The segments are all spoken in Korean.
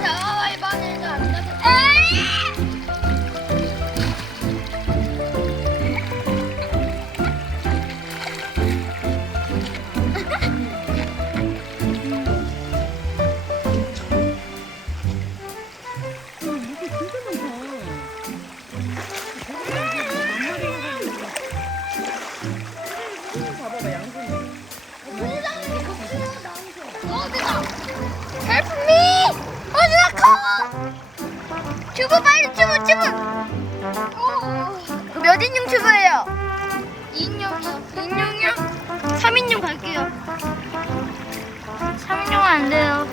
자, 이번에는 안 나서. Help me! 어디가 커? 튜브 빨리 튜브. 몇 인용 튜브예요? 2인용이요. 2인용이요? 3인용 갈게요. 3인용은 안 돼요.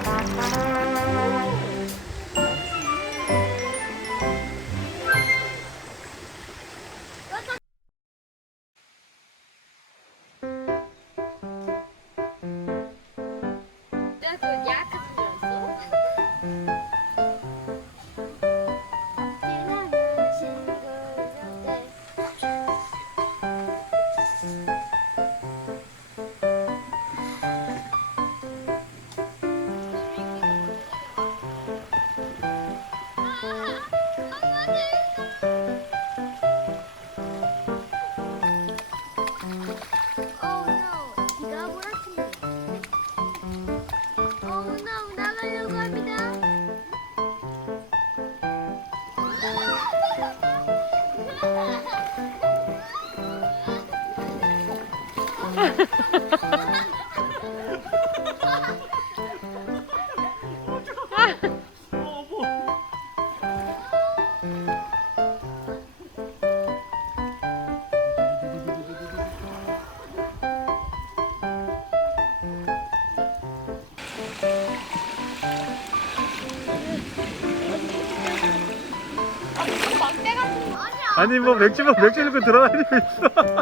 아니 뭐 맥주 들고 들어가야 되겠어.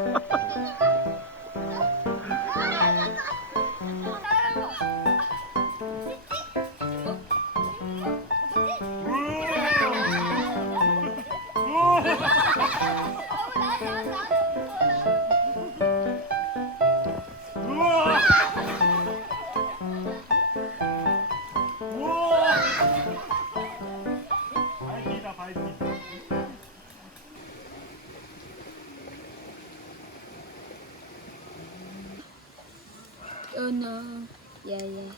Oh no, yeah.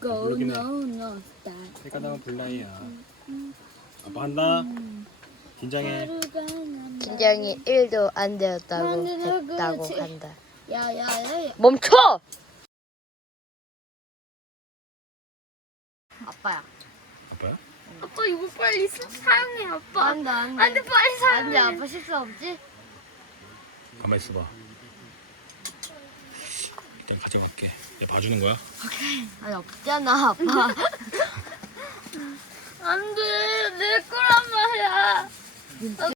Go no, start. 색깔당은 블라이야. 아빠 한다. 긴장해. 긴장이 1도 안 되었다고 했다고 한다. 야. 멈춰! 아빠야. 아빠야? 아빠 이거 빨리 사용해, 아빠. 안 돼. 안 돼, 빨리 사용해. 안 돼, 아빠 실수 없지? 가만히 있어봐. 일단 가져갈게. 얘 봐주는 거야? 아니, 없잖아, 아빠. 안 돼, 내 거란 말이야.